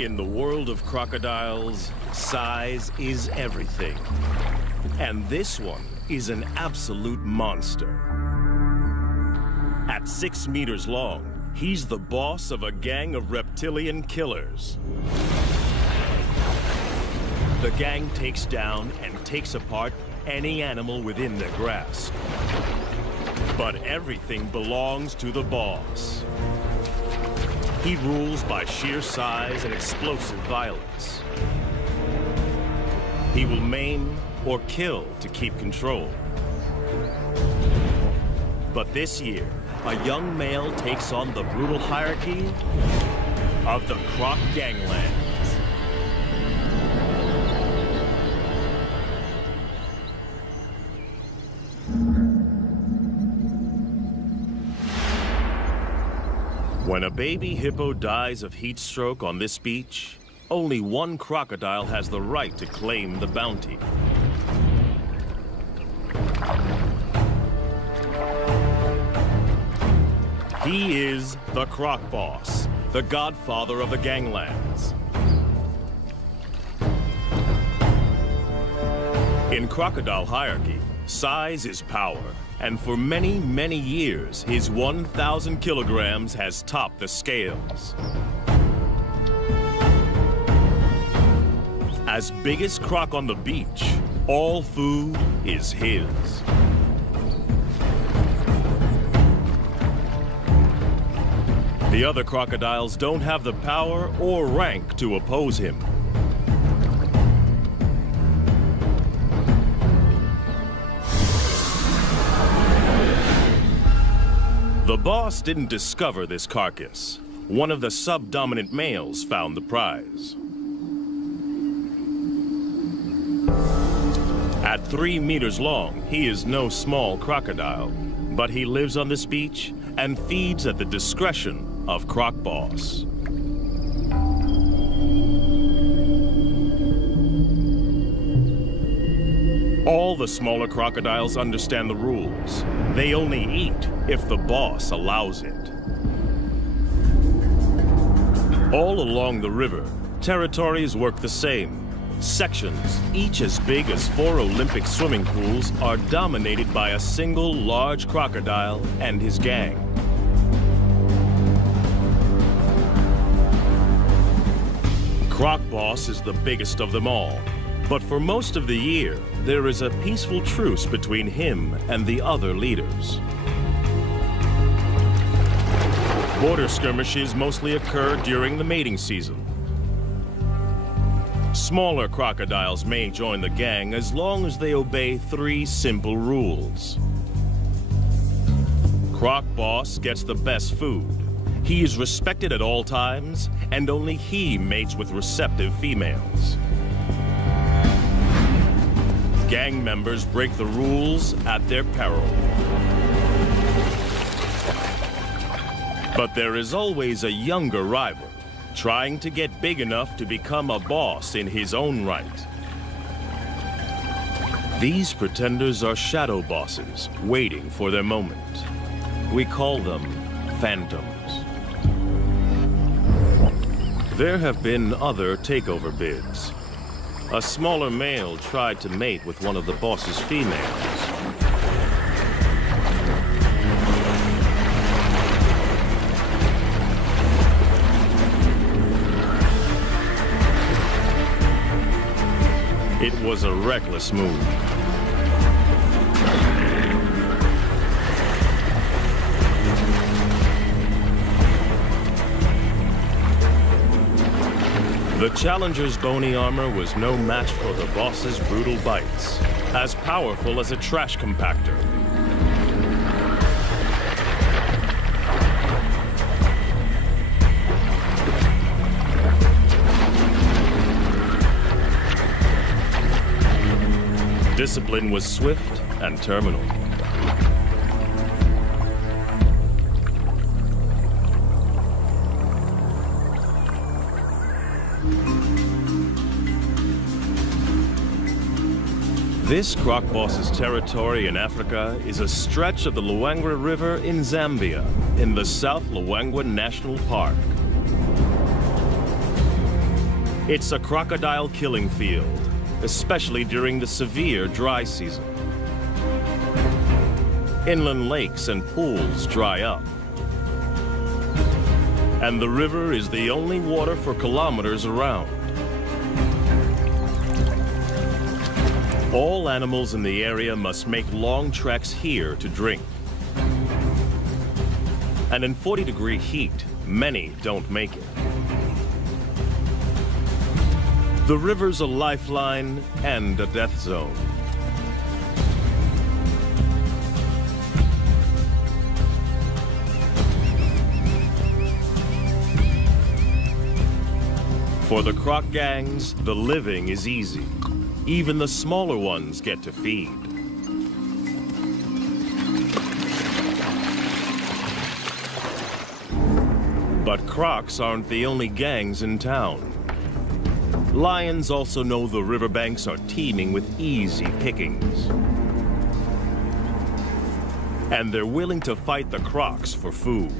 In the world of crocodiles, size is everything. And this one is an absolute monster. At 6 meters long, he's the boss of a gang of reptilian killers. The gang takes down and takes apart any animal within their grasp. But everything belongs to the boss. He rules by sheer size and explosive violence. He will maim or kill to keep control. But this year, a young male takes on the brutal hierarchy of the Croc ganglands. When a baby hippo dies of heat stroke on this beach, only one crocodile has the right to claim the bounty. He is the Croc boss, the godfather of the ganglands. In crocodile hierarchy, size is power. And for many, many years, his 1,000 kilograms has topped the scales. As biggest croc on the beach, all food is his. The other crocodiles don't have the power or rank to oppose him. The boss didn't discover this carcass. One of the subdominant males found the prize. At 3 meters long, he is no small crocodile, but he lives on this beach and feeds at the discretion of Croc Boss. All the smaller crocodiles understand the rules. They only eat if the boss allows it. All along the river, territories work the same. Sections, each as big as 4 Olympic swimming pools, are dominated by a single large crocodile and his gang. Croc Boss is the biggest of them all. But for most of the year, there is a peaceful truce between him and the other leaders. Border skirmishes mostly occur during the mating season. Smaller crocodiles may join the gang as long as they obey 3 simple rules. Croc Boss gets the best food. He is respected at all times, and only he mates with receptive females. Gang members break the rules at their peril. But there is always a younger rival, trying to get big enough to become a boss in his own right. These pretenders are shadow bosses, waiting for their moment. We call them phantoms. There have been other takeover bids. A smaller male tried to mate with one of the boss's females. It was a reckless move. The challenger's bony armor was no match for the boss's brutal bites, as powerful as a trash compactor. Discipline was swift and terminal. This Croc Boss's territory in Africa is a stretch of the Luangwa River in Zambia, in the South Luangwa National Park. It's a crocodile killing field, especially during the severe dry season. Inland lakes and pools dry up. And the river is the only water for kilometers around. All animals in the area must make long treks here to drink. And in 40-degree heat, many don't make it. The river's a lifeline and a death zone. For the croc gangs, the living is easy. Even the smaller ones get to feed. But crocs aren't the only gangs in town. Lions also know the riverbanks are teeming with easy pickings. And they're willing to fight the crocs for food.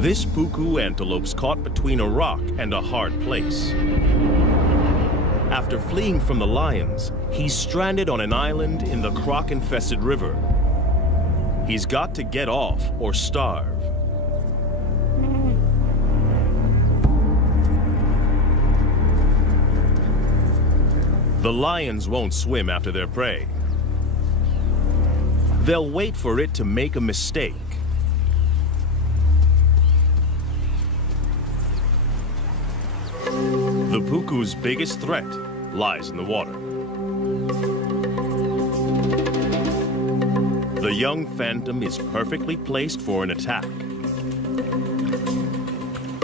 This puku antelope's caught between a rock and a hard place. After fleeing from the lions, he's stranded on an island in the croc-infested river. He's got to get off or starve. The lions won't swim after their prey. They'll wait for it to make a mistake. The puku's biggest threat lies in the water. The young phantom is perfectly placed for an attack.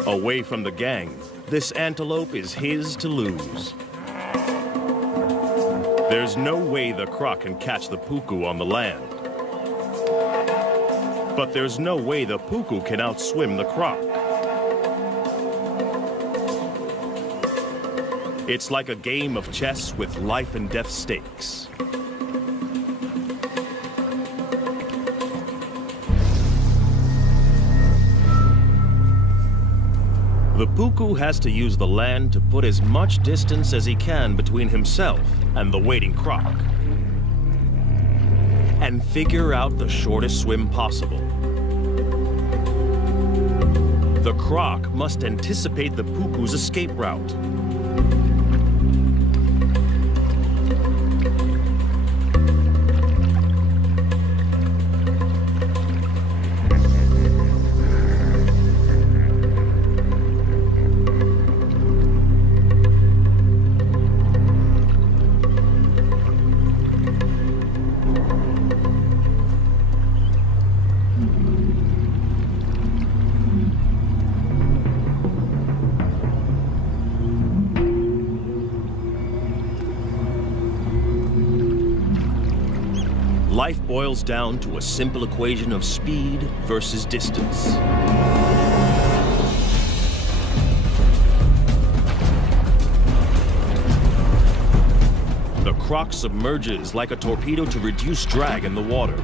Away from the gang, this antelope is his to lose. There's no way the croc can catch the puku on the land. But there's no way the puku can outswim the croc. It's like a game of chess with life and death stakes. The puku has to use the land to put as much distance as he can between himself and the waiting croc, and figure out the shortest swim possible. The croc must anticipate the puku's escape route. Life boils down to a simple equation of speed versus distance. The croc submerges like a torpedo to reduce drag in the water.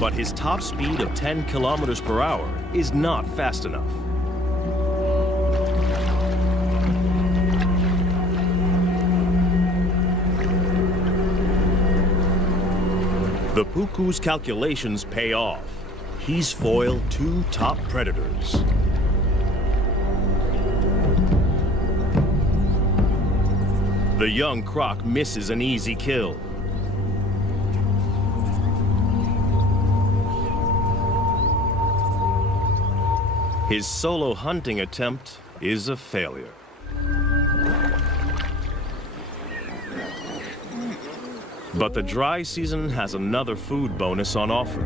But his top speed of 10 kilometers per hour is not fast enough. The puku's calculations pay off. He's foiled two top predators. The young croc misses an easy kill. His solo hunting attempt is a failure. But the dry season has another food bonus on offer.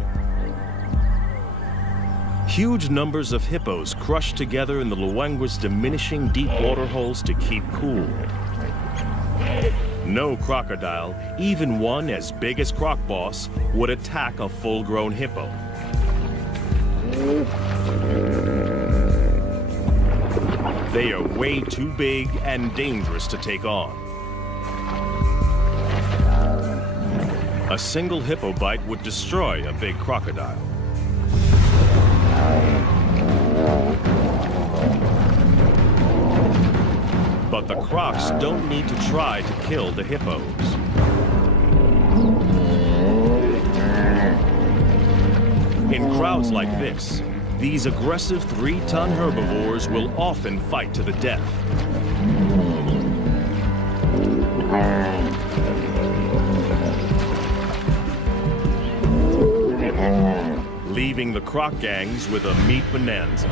Huge numbers of hippos crush together in the Luangwa's diminishing deep water holes to keep cool. No crocodile, even one as big as Croc Boss, would attack a full-grown hippo. They are way too big and dangerous to take on. A single hippo bite would destroy a big crocodile. But the crocs don't need to try to kill the hippos. In crowds like this, these aggressive 3-ton herbivores will often fight to the death. Leaving the croc gangs with a meat bonanza.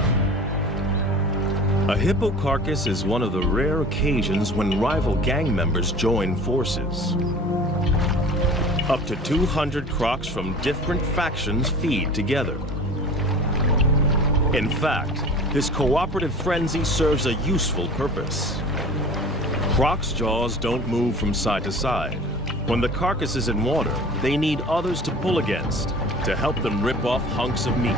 A hippo carcass is one of the rare occasions when rival gang members join forces. Up to 200 crocs from different factions feed together. In fact, this cooperative frenzy serves a useful purpose. Crocs' jaws don't move from side to side. When the carcass is in water, they need others to pull against to help them rip off hunks of meat.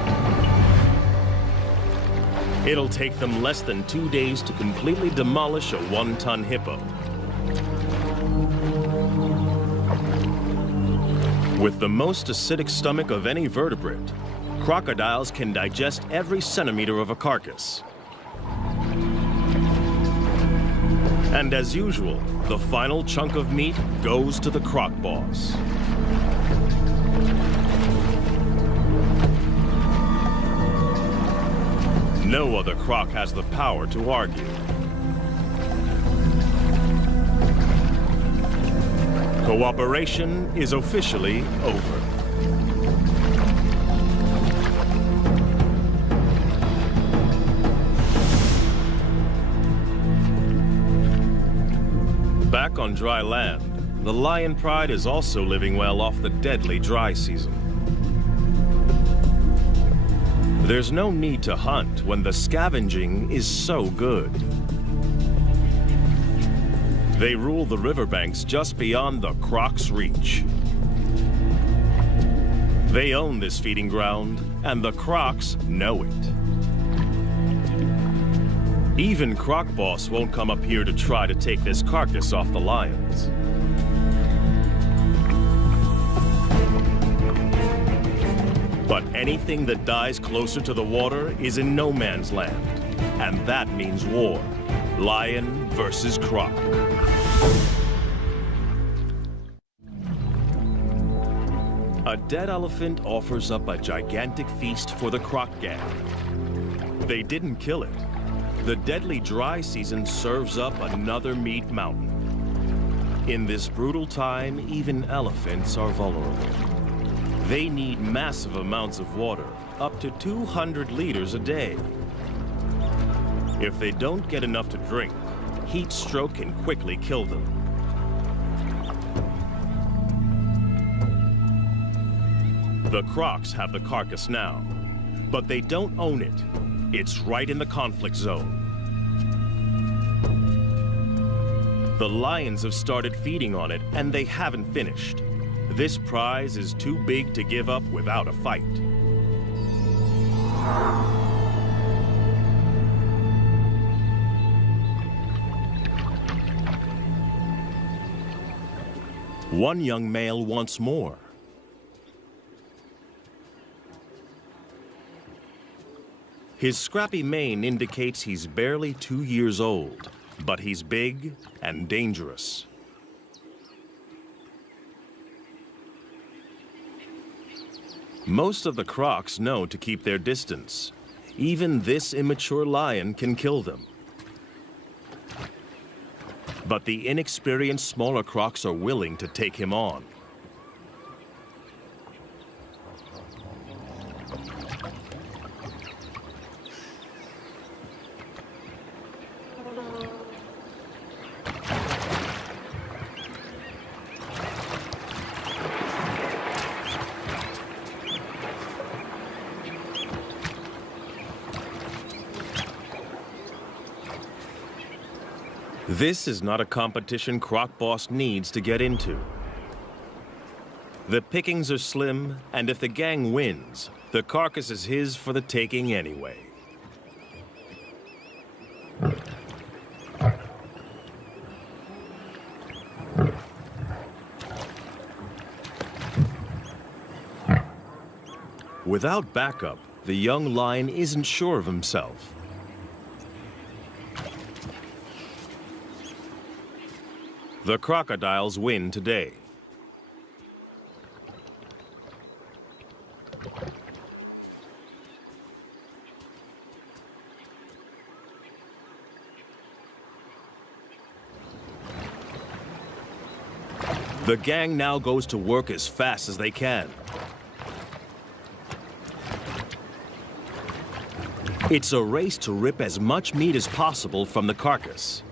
It'll take them less than 2 days to completely demolish a 1-ton hippo. With the most acidic stomach of any vertebrate, crocodiles can digest every centimeter of a carcass. And as usual, the final chunk of meat goes to the croc boss. No other croc has the power to argue. Cooperation is officially over. Back on dry land, the lion pride is also living well off the deadly dry season. There's no need to hunt when the scavenging is so good. They rule the riverbanks just beyond the croc's reach. They own this feeding ground, and the crocs know it. Even Croc Boss won't come up here to try to take this carcass off the lions. But anything that dies closer to the water is in no man's land, and that means war. Lion versus croc. A dead elephant offers up a gigantic feast for the croc gang. They didn't kill it. The deadly dry season serves up another meat mountain. In this brutal time, even elephants are vulnerable. They need massive amounts of water, up to 200 liters a day. If they don't get enough to drink, heat stroke can quickly kill them. The crocs have the carcass now, but they don't own it. It's right in the conflict zone. The lions have started feeding on it, and they haven't finished. This prize is too big to give up without a fight. One young male wants more. His scrappy mane indicates he's barely 2 years old, but he's big and dangerous. Most of the crocs know to keep their distance. Even this immature lion can kill them. But the inexperienced smaller crocs are willing to take him on. This is not a competition Croc Boss needs to get into. The pickings are slim, and if the gang wins, the carcass is his for the taking anyway. Without backup, the young lion isn't sure of himself. The crocodiles win today. The gang now goes to work as fast as they can. It's a race to rip as much meat as possible from the carcass.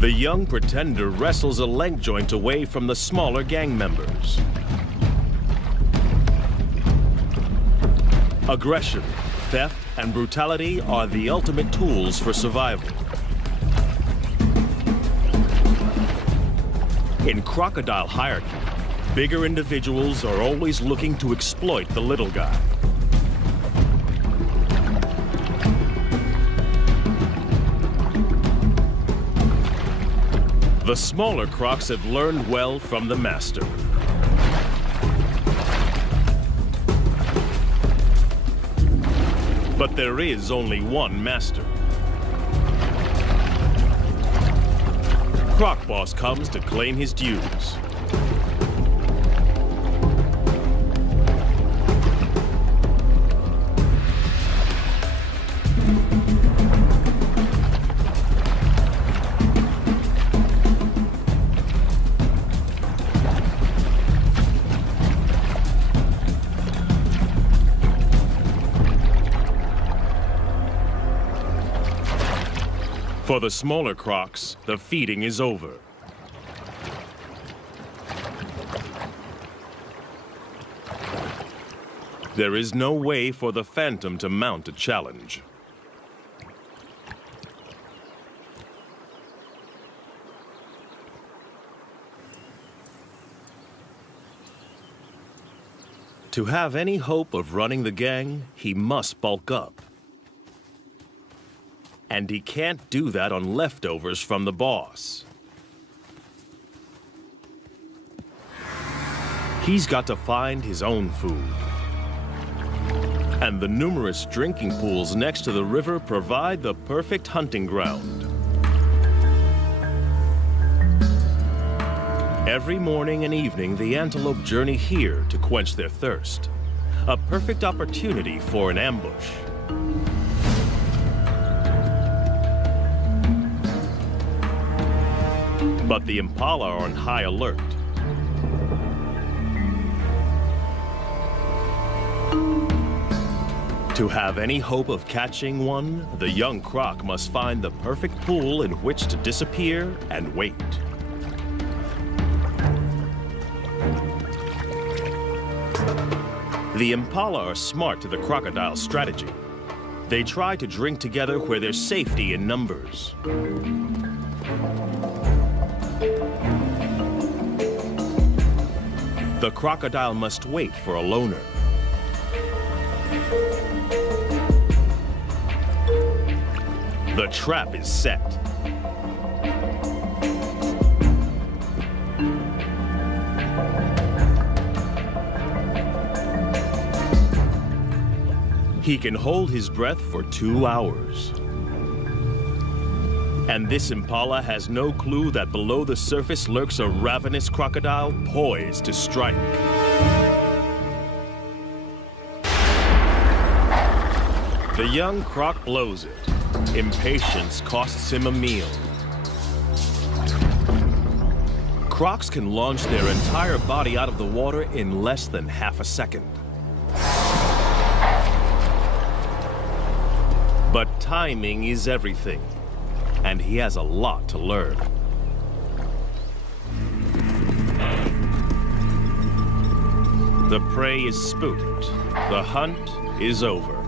The young pretender wrestles a leg joint away from the smaller gang members. Aggression, theft, and brutality are the ultimate tools for survival. In crocodile hierarchy, bigger individuals are always looking to exploit the little guy. The smaller crocs have learned well from the master. But there is only one master. Croc Boss comes to claim his dues. For the smaller crocs, the feeding is over. There is no way for the Phantom to mount a challenge. To have any hope of running the gang, he must bulk up. And he can't do that on leftovers from the boss. He's got to find his own food. And the numerous drinking pools next to the river provide the perfect hunting ground. Every morning and evening, the antelope journey here to quench their thirst. A perfect opportunity for an ambush. But the impala are on high alert. To have any hope of catching one, the young croc must find the perfect pool in which to disappear and wait. The impala are smart to the crocodile's strategy. They try to drink together where there's safety in numbers. The crocodile must wait for a loner. The trap is set. He can hold his breath for 2 hours. And this impala has no clue that below the surface lurks a ravenous crocodile poised to strike. The young croc blows it. Impatience costs him a meal. Crocs can launch their entire body out of the water in less than half a second. But timing is everything, and he has a lot to learn. The prey is spooked. The hunt is over.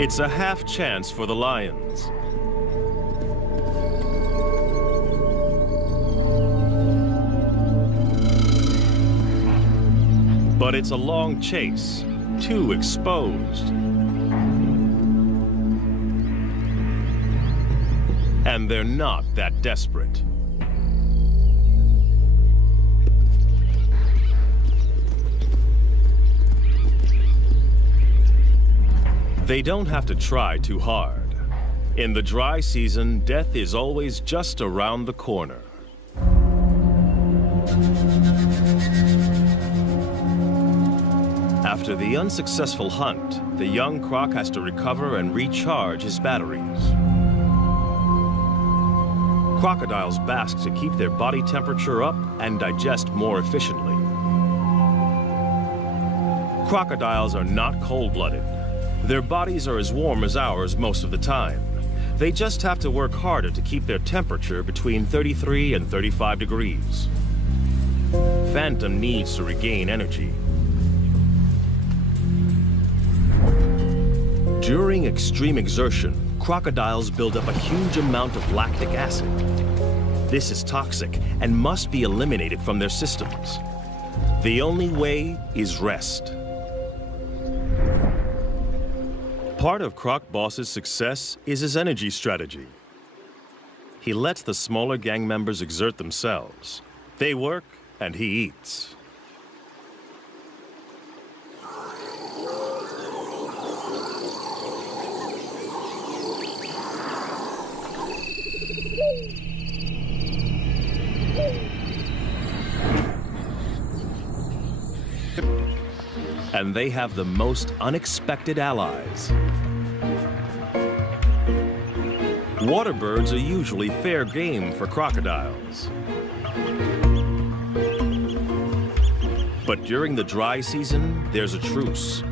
It's a half chance for the lions. But it's a long chase, too exposed. And they're not that desperate. They don't have to try too hard. In the dry season, death is always just around the corner. After the unsuccessful hunt, the young croc has to recover and recharge his batteries. Crocodiles bask to keep their body temperature up and digest more efficiently. Crocodiles are not cold-blooded. Their bodies are as warm as ours most of the time. They just have to work harder to keep their temperature between 33 and 35 degrees. Phantom needs to regain energy. During extreme exertion, crocodiles build up a huge amount of lactic acid. This is toxic and must be eliminated from their systems. The only way is rest. Part of Croc Boss's success is his energy strategy. He lets the smaller gang members exert themselves. They work and he eats. And they have the most unexpected allies. Water birds are usually fair game for crocodiles. But during the dry season, there's a truce.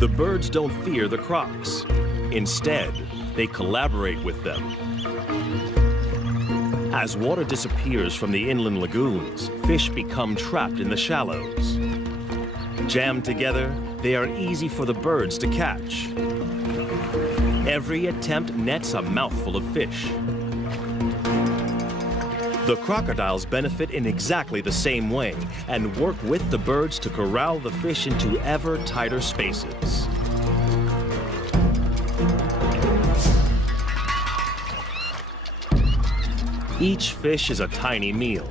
The birds don't fear the crocs. Instead, they collaborate with them. As water disappears from the inland lagoons, fish become trapped in the shallows. Jammed together, they are easy for the birds to catch. Every attempt nets a mouthful of fish. The crocodiles benefit in exactly the same way and work with the birds to corral the fish into ever tighter spaces. Each fish is a tiny meal,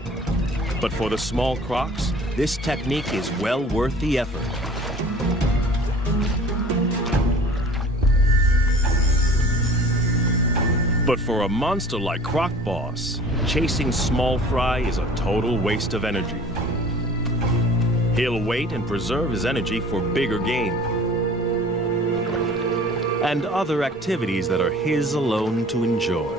but for the small crocs, this technique is well worth the effort. But for a monster like Croc Boss, chasing small fry is a total waste of energy. He'll wait and preserve his energy for bigger game and other activities that are his alone to enjoy.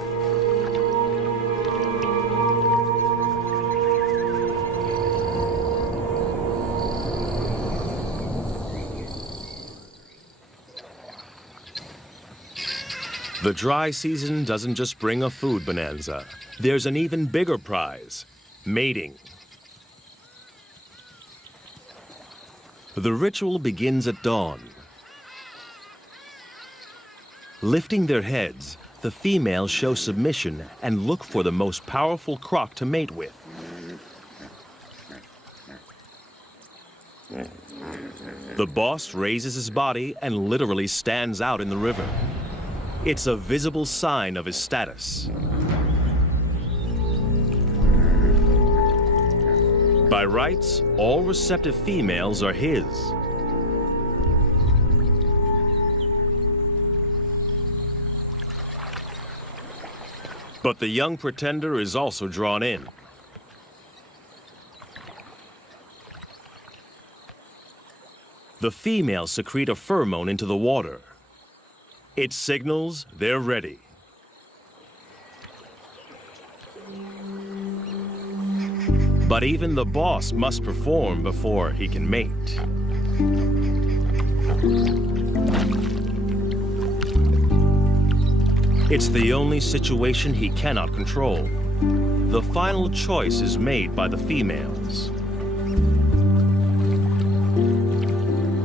The dry season doesn't just bring a food bonanza. There's an even bigger prize, mating. The ritual begins at dawn. Lifting their heads, the females show submission and look for the most powerful croc to mate with. The boss raises his body and literally stands out in the river. It's a visible sign of his status. By rights, all receptive females are his. But the young pretender is also drawn in. The females secrete a pheromone into the water. It signals they're ready. But even the boss must perform before he can mate. It's the only situation he cannot control. The final choice is made by the females.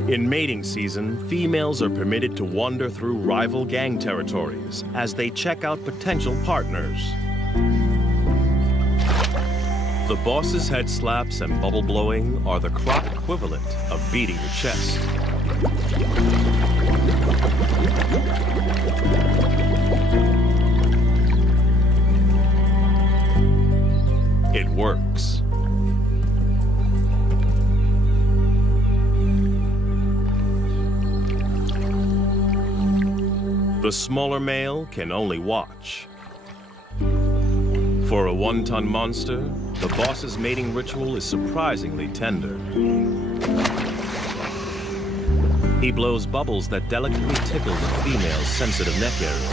In mating season, females are permitted to wander through rival gang territories as they check out potential partners. The boss's head slaps and bubble blowing are the croc equivalent of beating the chest. It works. The smaller male can only watch. For a one-ton monster, the boss's mating ritual is surprisingly tender. He blows bubbles that delicately tickle the female's sensitive neck area.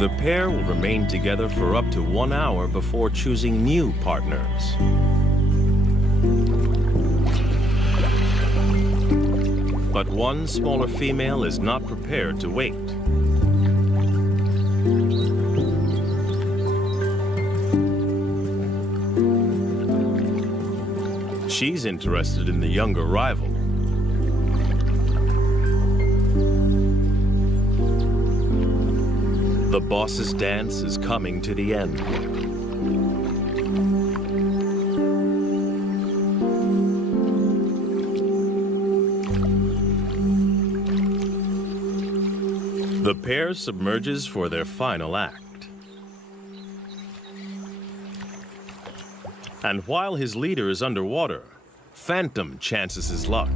The pair will remain together for up to 1 hour before choosing new partners. But one smaller female is not prepared to wait. She's interested in the younger rival. The boss's dance is coming to the end. The pair submerges for their final act. And while his leader is underwater, Phantom chances his luck.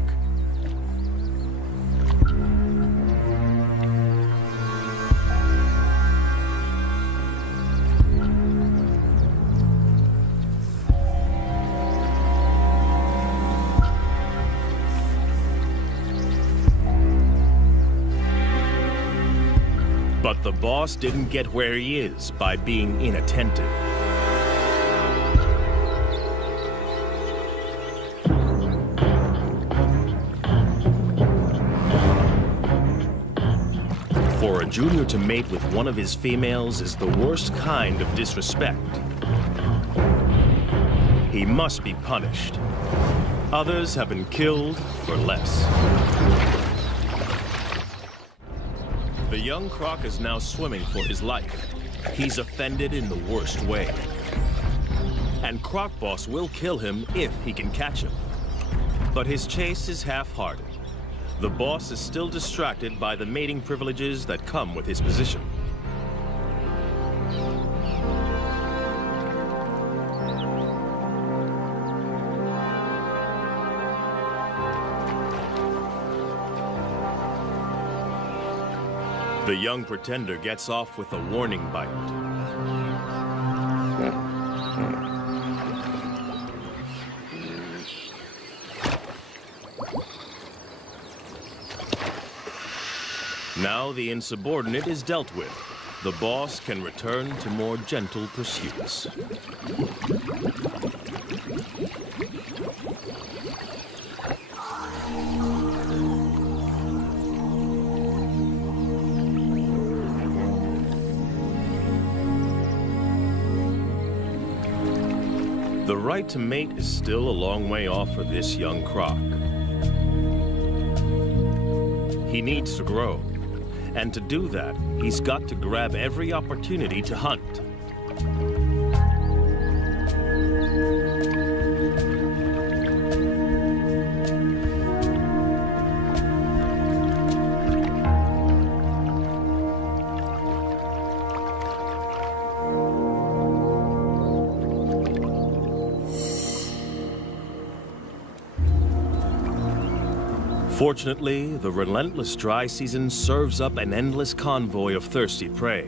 But the boss didn't get where he is by being inattentive. For a junior to mate with one of his females is the worst kind of disrespect. He must be punished. Others have been killed for less. The young croc is now swimming for his life. He's offended in the worst way. And Croc Boss will kill him if he can catch him. But his chase is half-hearted. The boss is still distracted by the mating privileges that come with his position. The young pretender gets off with a warning bite. Now the insubordinate is dealt with. The boss can return to more gentle pursuits. The right to mate is still a long way off for this young croc. He needs to grow. And to do that, he's got to grab every opportunity to hunt. Fortunately, the relentless dry season serves up an endless convoy of thirsty prey.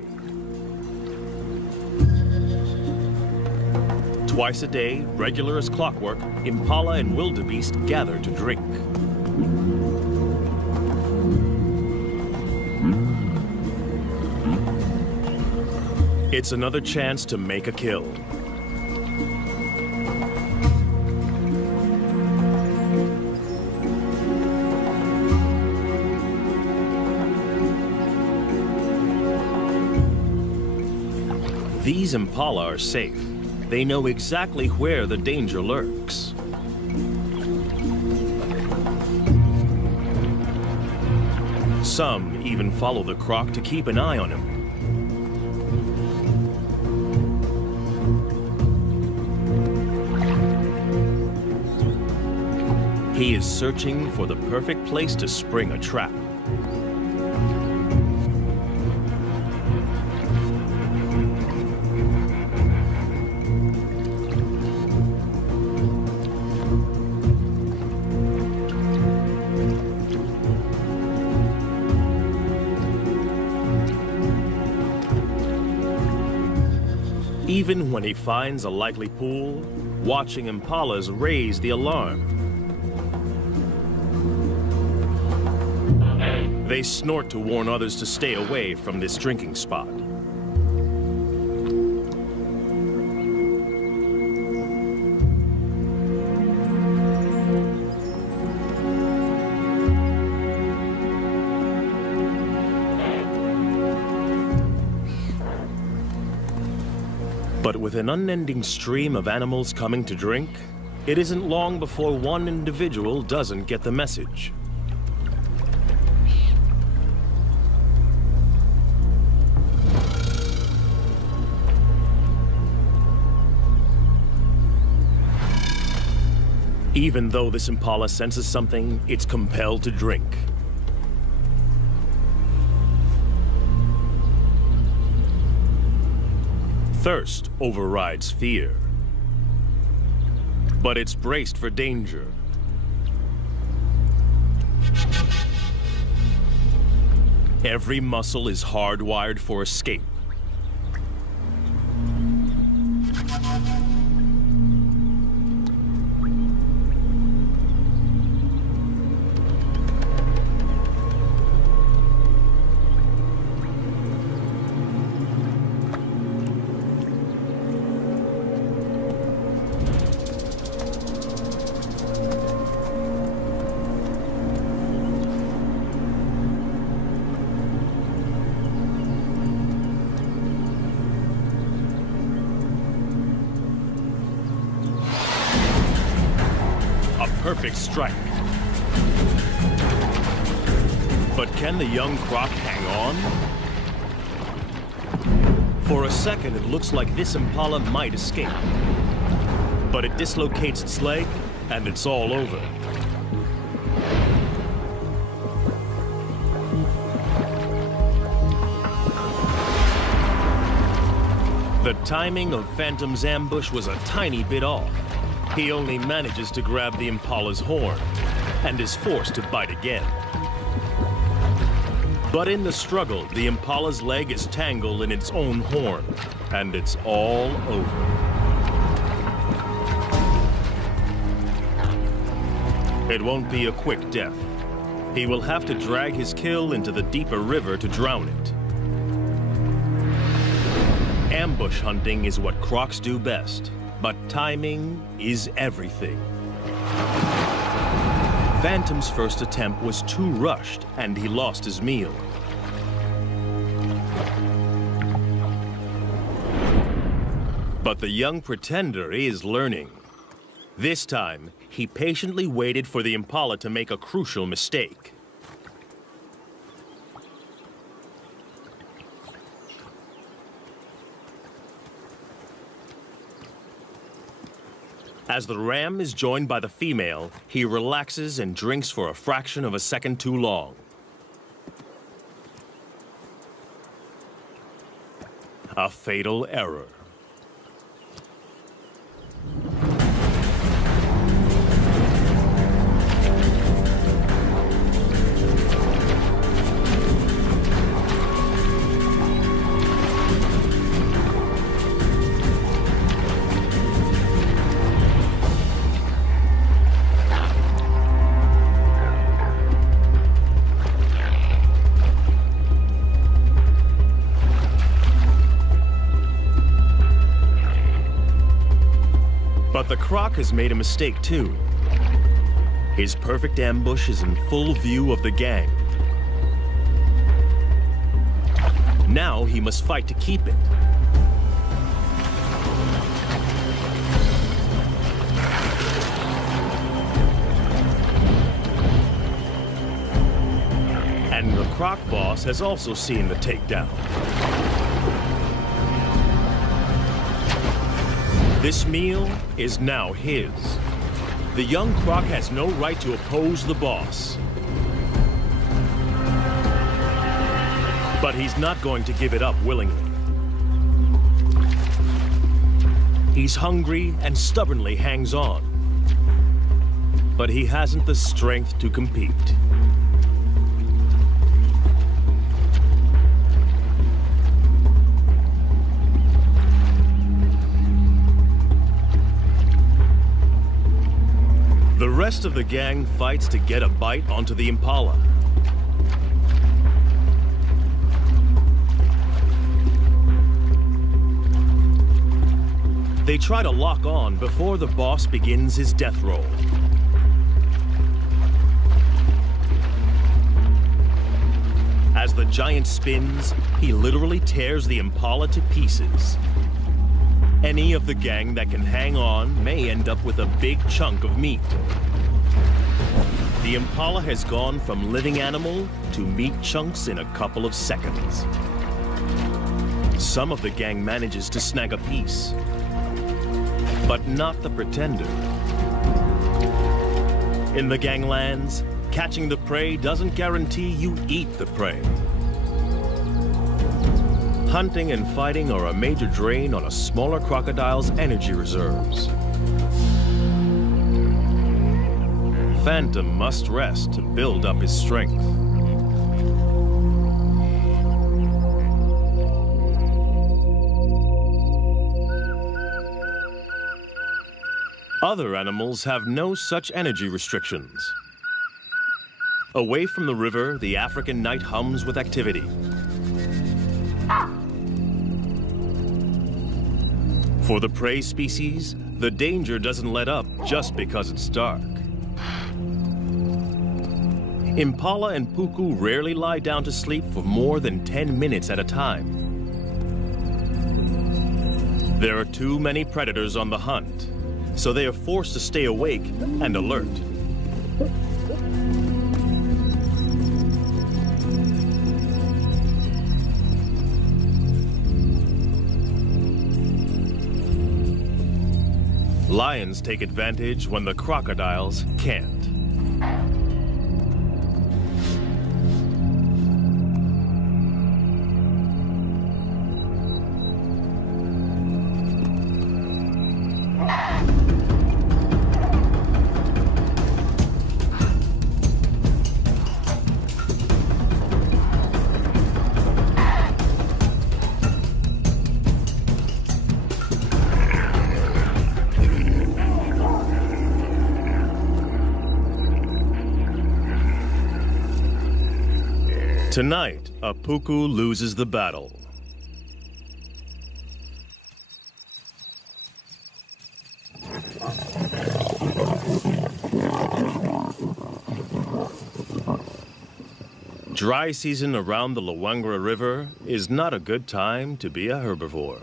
Twice a day, regular as clockwork, impala and wildebeest gather to drink. It's another chance to make a kill. These impala are safe. They know exactly where the danger lurks. Some even follow the croc to keep an eye on him. He is searching for the perfect place to spring a trap. Even when he finds a likely pool, watching impalas raise the alarm. They snort to warn others to stay away from this drinking spot. But with an unending stream of animals coming to drink, it isn't long before one individual doesn't get the message. Even though this impala senses something, it's compelled to drink. Thirst overrides fear. But it's braced for danger. Every muscle is hardwired for escape. Perfect strike. But can the young croc hang on? For a second, it looks like this impala might escape. But it dislocates its leg, and it's all over. The timing of Phantom's ambush was a tiny bit off. He only manages to grab the impala's horn and is forced to bite again. But in the struggle, the impala's leg is tangled in its own horn, and it's all over. It won't be a quick death. He will have to drag his kill into the deeper river to drown it. Ambush hunting is what crocs do best. But timing is everything. Phantom's first attempt was too rushed, and he lost his meal. But the young pretender is learning. This time, he patiently waited for the impala to make a crucial mistake. As the ram is joined by the female, he relaxes and drinks for a fraction of a second too long. A fatal error. But the croc has made a mistake too. His perfect ambush is in full view of the gang. Now he must fight to keep it. And the croc boss has also seen the takedown. This meal is now his. The young croc has no right to oppose the boss. But he's not going to give it up willingly. He's hungry and stubbornly hangs on. But he hasn't the strength to compete. rest of the gang fights to get a bite onto the impala. They try to lock on before the boss begins his death roll. As the giant spins, he literally tears the impala to pieces. Any of the gang that can hang on may end up with a big chunk of meat. The impala has gone from living animal to meat chunks in a couple of seconds. Some of the gang manages to snag a piece, but not the pretender. In the ganglands, catching the prey doesn't guarantee you eat the prey. Hunting and fighting are a major drain on a smaller crocodile's energy reserves. Phantom must rest to build up his strength. Other animals have no such energy restrictions. Away from the river, the African night hums with activity. For the prey species, the danger doesn't let up just because it's dark. Impala and puku rarely lie down to sleep for more than 10 minutes at a time. There are too many predators on the hunt, so they are forced to stay awake and alert. Lions take advantage when the crocodiles can't. Tonight, a puku loses the battle. Dry season around the Luangwa River is not a good time to be a herbivore.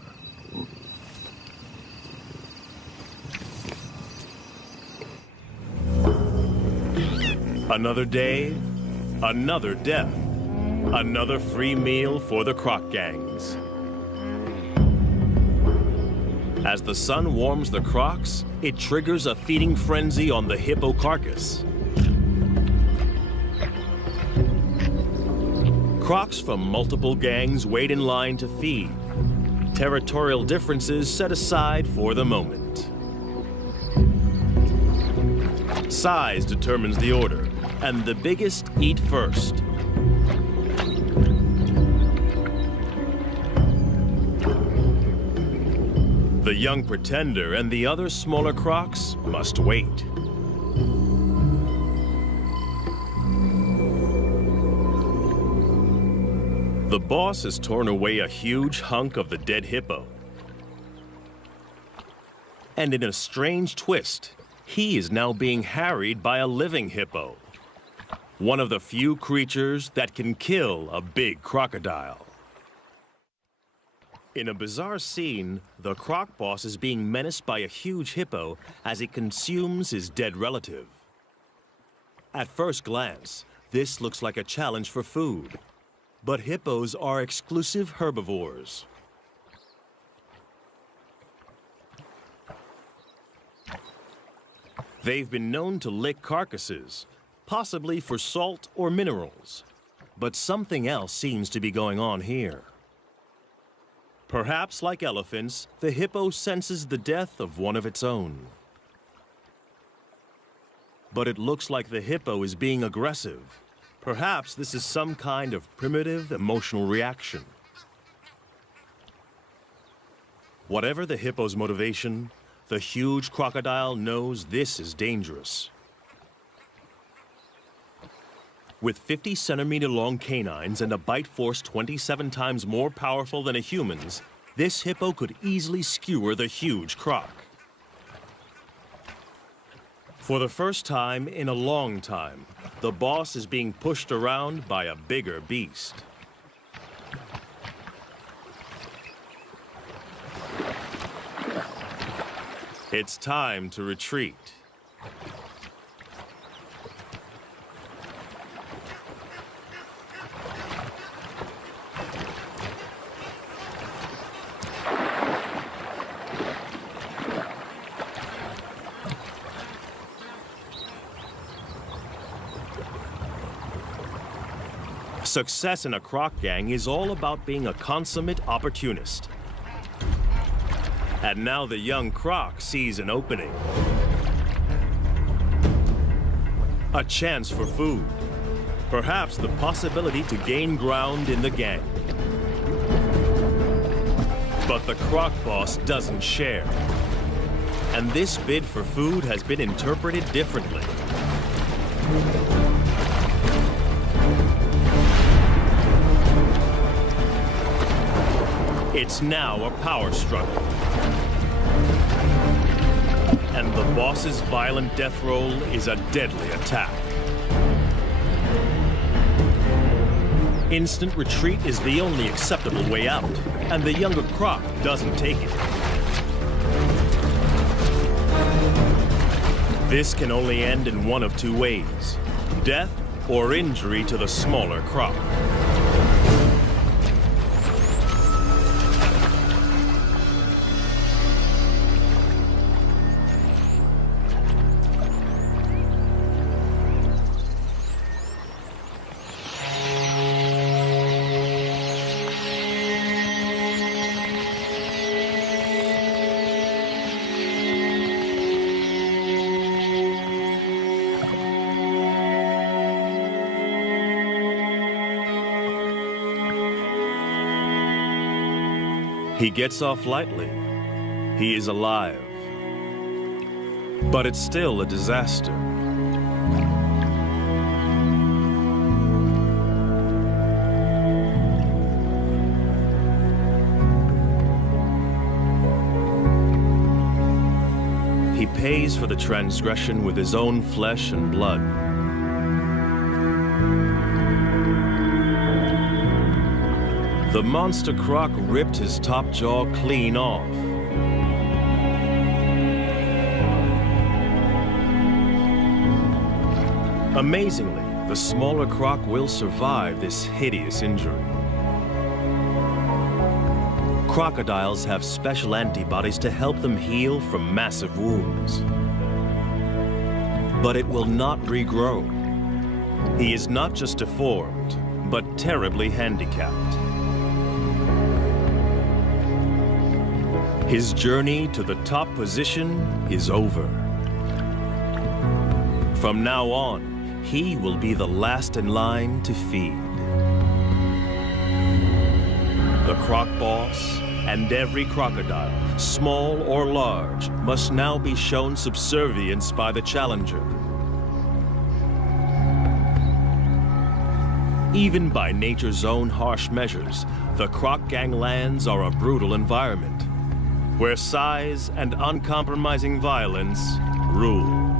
Another day, another death. Another free meal for the croc gangs. As the sun warms the crocs, it triggers a feeding frenzy on the hippo carcass. Crocs from multiple gangs wait in line to feed. Territorial differences set aside for the moment. Size determines the order, and the biggest eat first. The young pretender and the other smaller crocs must wait. The boss has torn away a huge hunk of the dead hippo. And in a strange twist, he is now being harried by a living hippo. One of the few creatures that can kill a big crocodile. In a bizarre scene, the croc boss is being menaced by a huge hippo as it consumes his dead relative. At first glance, this looks like a challenge for food. But hippos are exclusive herbivores. They've been known to lick carcasses, possibly for salt or minerals. But something else seems to be going on here. Perhaps like elephants, the hippo senses the death of one of its own. But it looks like the hippo is being aggressive. Perhaps this is some kind of primitive emotional reaction. Whatever the hippo's motivation, the huge crocodile knows this is dangerous. With 50-centimeter-long canines and a bite force 27 times more powerful than a human's, this hippo could easily skewer the huge croc. For the first time in a long time, the boss is being pushed around by a bigger beast. It's time to retreat. Success in a croc gang is all about being a consummate opportunist. And now the young croc sees an opening. A chance for food. Perhaps the possibility to gain ground in the gang. But the croc boss doesn't share. And this bid for food has been interpreted differently. It's now a power struggle. And the boss's violent death roll is a deadly attack. Instant retreat is the only acceptable way out, and the younger croc doesn't take it. This can only end in one of two ways: death or injury to the smaller croc. He gets off lightly. He is alive. But it's still a disaster. He pays for the transgression with his own flesh and blood. The monster croc ripped his top jaw clean off. Amazingly, the smaller croc will survive this hideous injury. Crocodiles have special antibodies to help them heal from massive wounds. But it will not regrow. He is not just deformed, but terribly handicapped. His journey to the top position is over. From now on, he will be the last in line to feed. The croc boss and every crocodile, small or large, must now be shown subservience by the challenger. Even by nature's own harsh measures, the croc gang lands are a brutal environment, where size and uncompromising violence rule.